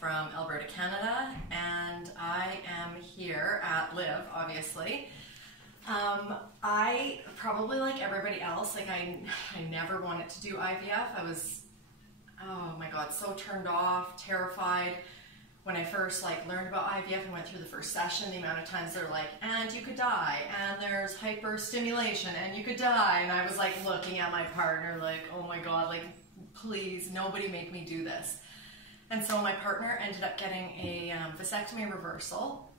from Alberta, Canada, and I am here at LIV, obviously. I probably, like everybody else, like I never wanted to do IVF. I was, oh my God, so turned off, terrified. When I first learned about IVF and went through the first session, the amount of times they're like, and you could die, and there's hyperstimulation, and you could die, and I was like looking at my partner like, oh my God, like please, nobody make me do this. And so my partner ended up getting a vasectomy reversal,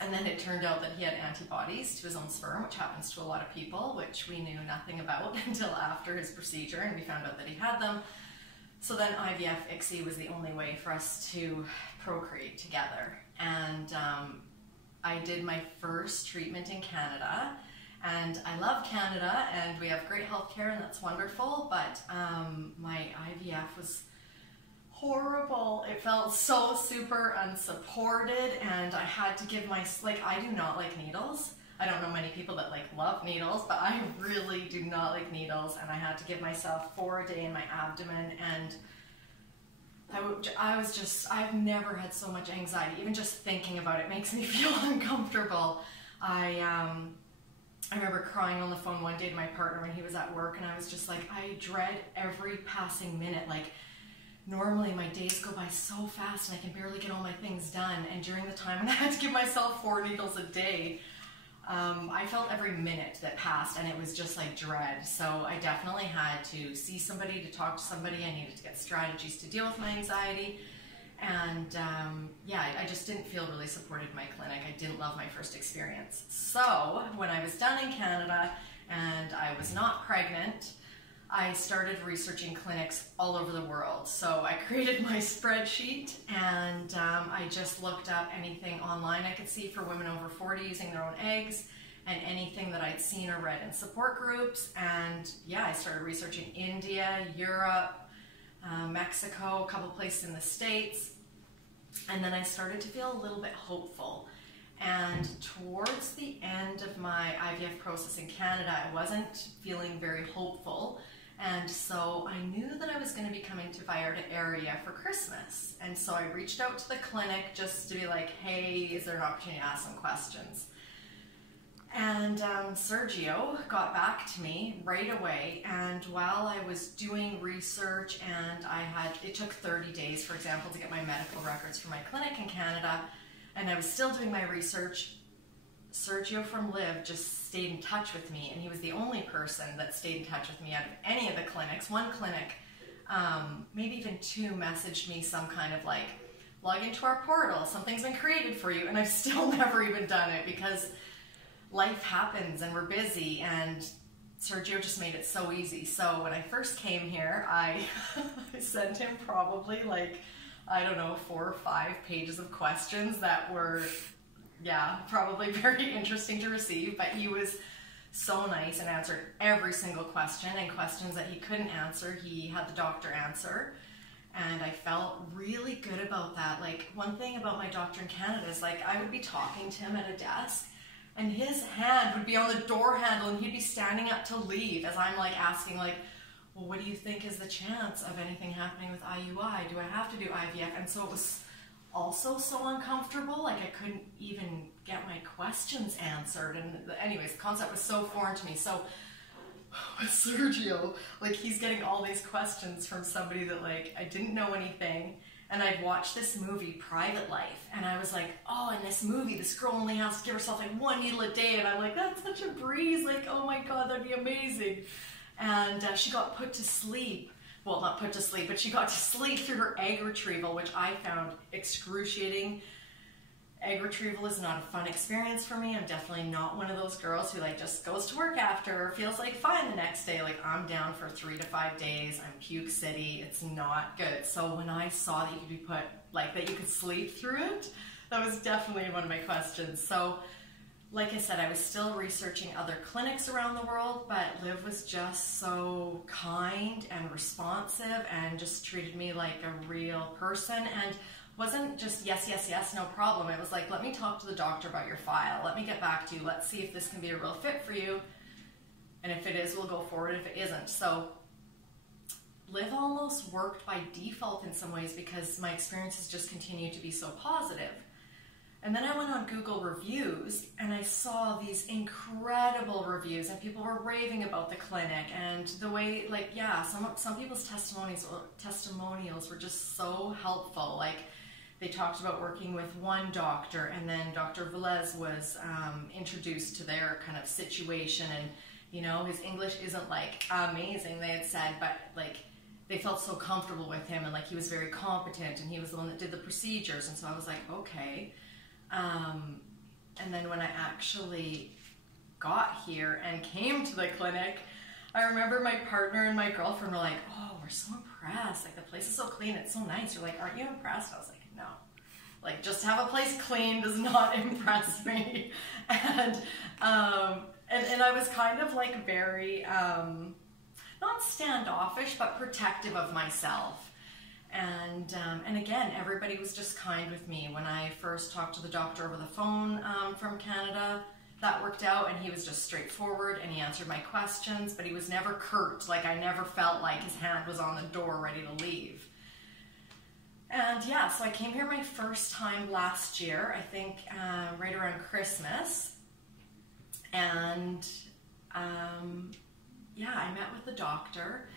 and then it turned out that he had antibodies to his own sperm, which happens to a lot of people, which we knew nothing about until after his procedure, and we found out that he had them. So then IVF ICSI was the only way for us to procreate together. And I did my first treatment in Canada, and I love Canada, and we have great healthcare, and that's wonderful, but my IVF was horrible. It felt so super unsupported, and I had to give my, I do not like needles. I don't know many people that love needles, but I really do not like needles, and I had to give myself 4 a day in my abdomen, and I've never had so much anxiety. Even just thinking about it makes me feel uncomfortable. I remember crying on the phone one day to my partner when he was at work, and I was just like, I dread every passing minute. Normally my days go by so fast and I can barely get all my things done, and during the time when I had to give myself 4 needles a day, I felt every minute that passed, and it was just like dread. So I definitely had to see somebody, to talk to somebody. I needed to get strategies to deal with my anxiety. And yeah, I just didn't feel really supported in my clinic. I didn't love my first experience. So when I was done in Canada and I was not pregnant, I started researching clinics all over the world. So I created my spreadsheet, and I just looked up anything online I could see for women over 40 using their own eggs, and anything that I'd seen or read in support groups. And yeah, I started researching India, Europe, Mexico, a couple places in the States. And then I started to feel a little bit hopeful. And towards the end of my IVF process in Canada, I wasn't feeling very hopeful. And so I knew that I was going to be coming to Vallarta area for Christmas. And so I reached out to the clinic just to be like, hey, is there an opportunity to ask some questions? And Sergio got back to me right away. And while I was doing research, and it took 30 days, for example, to get my medical records for my clinic in Canada, and I was still doing my research, Sergio from LIV just stayed in touch with me, and he was the only person that stayed in touch with me out of any of the clinics. One clinic, maybe even 2, messaged me some kind of log into our portal, something's been created for you, and I've still never even done it because life happens and we're busy, and Sergio just made it so easy. So when I first came here, I sent him probably I don't know, 4 or 5 pages of questions that were, yeah, probably very interesting to receive, but he was so nice and answered every single question, and questions that he couldn't answer, he had the doctor answer, and I felt really good about that. One thing about my doctor in Canada is I would be talking to him at a desk, and his hand would be on the door handle, and he'd be standing up to leave as I'm asking well, what do you think is the chance of anything happening with IUI? Do I have to do IVF? And so it was also so uncomfortable, I couldn't even get my questions answered. And anyways, the concept was so foreign to me. So with Sergio, he's getting all these questions from somebody that I didn't know anything. And I'd watched this movie, Private Life, and I was like, oh, in this movie, this girl only has to give herself 1 needle a day. And I'm like, that's such a breeze. Oh my God, that'd be amazing. And she got put to sleep. Well, not put to sleep, but she got to sleep through her egg retrieval, which I found excruciating. Egg retrieval is not a fun experience for me. I'm definitely not one of those girls who just goes to work after, feels fine the next day. I'm down for 3 to 5 days. I'm puke city. It's not good. So when I saw that you could be put, that you could sleep through it, that was definitely one of my questions. So like I said, I was still researching other clinics around the world, but LIV was just so kind and responsive and just treated me like a real person, and wasn't just yes, yes, yes, no problem. It was let me talk to the doctor about your file. Let me get back to you. Let's see if this can be a real fit for you. And if it is, we'll go forward. If it isn't. So LIV almost almost worked by default in some ways because my experiences just continued to be so positive. And then I went on Google reviews and I saw these incredible reviews and people were raving about the clinic and the way, like, yeah, some people's testimonials were just so helpful. Like, they talked about working with one doctor, and then Dr. Velez was introduced to their kind of situation, and you know, his English isn't like amazing, they had said, but like they felt so comfortable with him, and like he was very competent, and he was the one that did the procedures. And so I was like, okay. And then when I actually got here and came to the clinic, I remember my partner and my girlfriend were like, oh, we're so impressed. Like, the place is so clean. It's so nice. You're like, aren't you impressed? I was like, no. Like, just to have a place clean does not impress me. And I was kind of like very, not standoffish, but protective of myself. And again, everybody was just kind with me. When I first talked to the doctor over the phone from Canada, that worked out, and he was just straightforward, and he answered my questions, but he was never curt. Like, I never felt like his hand was on the door ready to leave. And yeah, so I came here my first time last year, I think right around Christmas. And yeah, I met with the doctor.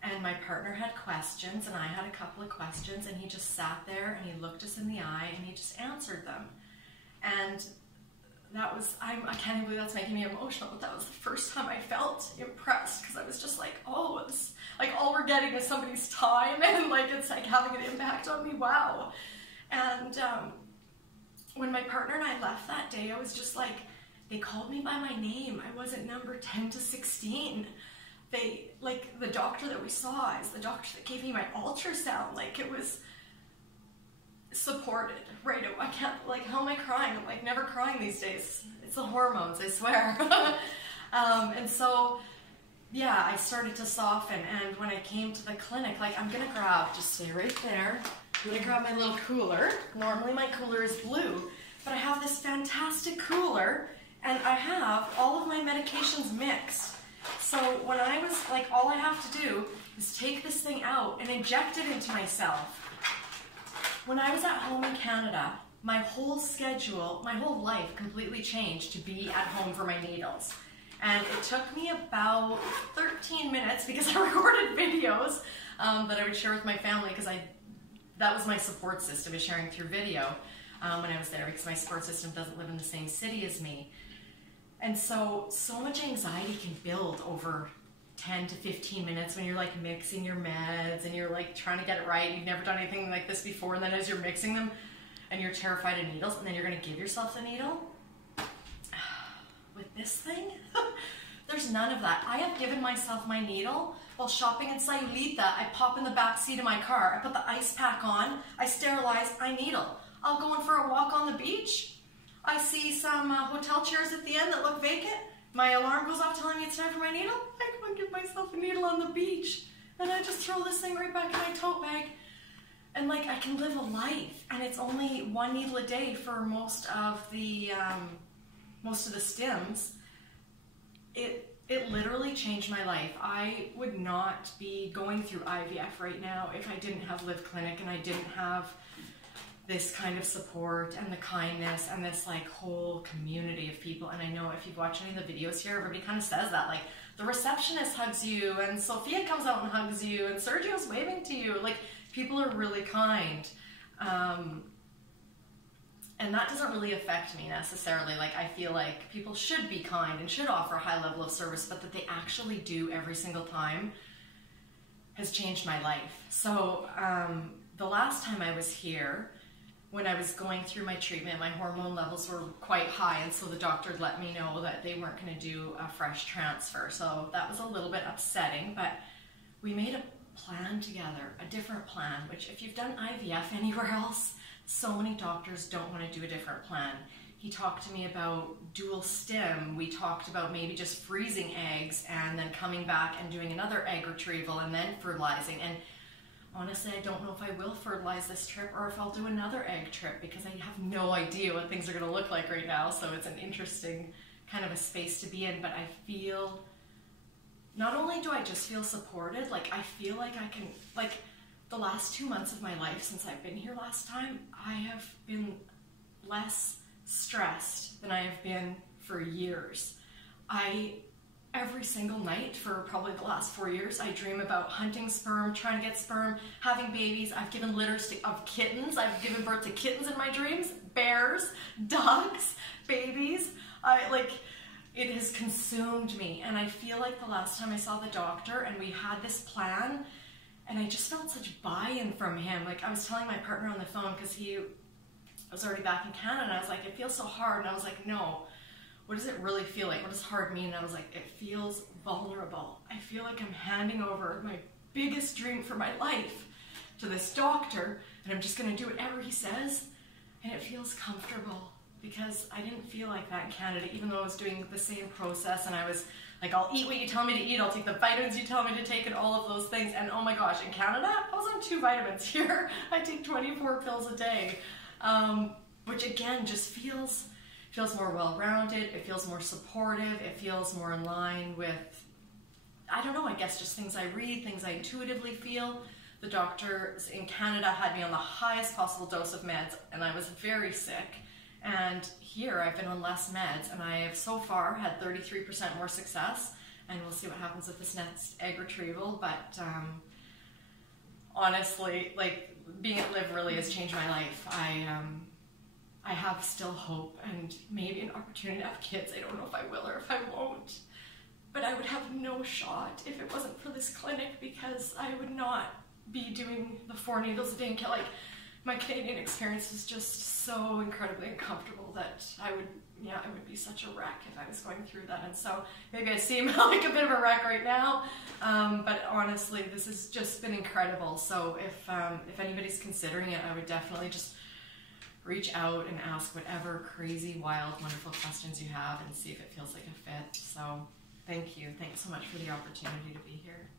And my partner had questions, and I had a couple of questions, and he just sat there, and he looked us in the eye, and he just answered them. And that was, I can't even believe that's making me emotional, but that was the first time I felt impressed, because I was just like, oh, it's like all we're getting is somebody's time, and like it's like having an impact on me, wow. And when my partner and I left that day, I was just like, they called me by my name. I wasn't number 10 to 16. They, like, the doctor that we saw is the doctor that gave me my ultrasound. Like, it was supported, right? I can't, like, how am I crying? I'm, like, never crying these days. It's the hormones, I swear. And so, yeah, I started to soften. And when I came to the clinic, like, I'm going to grab, just stay right there. I'm going to grab my little cooler. Normally my cooler is blue, but I have this fantastic cooler, and I have all of my medications mixed. So when I was like, all I have to do is take this thing out and inject it into myself. When I was at home in Canada, my whole schedule, my whole life completely changed to be at home for my needles. And it took me about 13 minutes because I recorded videos that I would share with my family, because that was my support system, is sharing through video when I was there, because my support system doesn't live in the same city as me. And so much anxiety can build over 10 to 15 minutes when you're like mixing your meds and you're like trying to get it right. You've never done anything like this before, and then as you're mixing them and you're terrified of needles, and then you're going to give yourself the needle. With this thing, there's none of that. I have given myself my needle while shopping in Sayulita. I pop in the back seat of my car, I put the ice pack on, I sterilize, I needle. I'll go in for a walk on the beach. I see some hotel chairs at the end that look vacant. My alarm goes off telling me it's time for my needle. I go and give myself a needle on the beach. And I just throw this thing right back in my tote bag. And like, I can live a life. And it's only one needle a day for most of the stims. It literally changed my life. I would not be going through IVF right now if I didn't have LIV Clinic and I didn't have this kind of support and the kindness and this like whole community of people. And I know if you've watched any of the videos here, everybody kind of says that, like, the receptionist hugs you, and Sophia comes out and hugs you, and Sergio's waving to you. Like, people are really kind. And that doesn't really affect me necessarily. Like, I feel like people should be kind and should offer a high level of service, but that they actually do every single time has changed my life. So the last time I was here, when I was going through my treatment, my hormone levels were quite high, and so the doctor let me know that they weren't going to do a fresh transfer. So that was a little bit upsetting, but we made a plan together, a different plan, which if you've done IVF anywhere else, so many doctors don't want to do a different plan. He talked to me about dual stim. We talked about maybe just freezing eggs and then coming back and doing another egg retrieval and then fertilizing. And honestly, I don't know if I will fertilize this trip or if I'll do another egg trip, because I have no idea what things are going to look like right now. So it's an interesting kind of a space to be in, but I feel not only do I just feel supported, like I feel like I can, like the last 2 months of my life since I've been here last time, I have been less stressed than I have been for years. Every single night for probably the last 4 years, I dream about hunting sperm, trying to get sperm, having babies. I've given litters of kittens. I've given birth to kittens in my dreams, bears, dogs, babies. It has consumed me. And I feel like the last time I saw the doctor and we had this plan, and I just felt such buy-in from him. Like I was telling my partner on the phone, because he was already back in Canada, and I was like, it feels so hard. And I was like, no. What does it really feel like? What does hard mean? And I was like, it feels vulnerable. I feel like I'm handing over my biggest dream for my life to this doctor, and I'm just going to do whatever he says, and it feels comfortable, because I didn't feel like that in Canada, even though I was doing the same process, and I was like, I'll eat what you tell me to eat, I'll take the vitamins you tell me to take, and all of those things. And oh my gosh, in Canada, I was on 2 vitamins. Here, I take 24 pills a day, which again just feels more well-rounded, it feels more supportive, it feels more in line with, I don't know, I guess just things I read, things I intuitively feel. The doctors in Canada had me on the highest possible dose of meds, and I was very sick. And here I've been on less meds, and I have so far had 33% more success, and we'll see what happens with this next egg retrieval. But honestly, like, being at LIV really has changed my life. I have still hope and maybe an opportunity to have kids. I don't know if I will or if I won't. But I would have no shot if it wasn't for this clinic, because I would not be doing the 4 needles a day. And like, my Canadian experience was just so incredibly uncomfortable that I would be such a wreck if I was going through that. And so maybe I seem like a bit of a wreck right now, but honestly, this has just been incredible. So if anybody's considering it, I would definitely just reach out and ask whatever crazy, wild, wonderful questions you have and see if it feels like a fit. So thank you. Thanks so much for the opportunity to be here.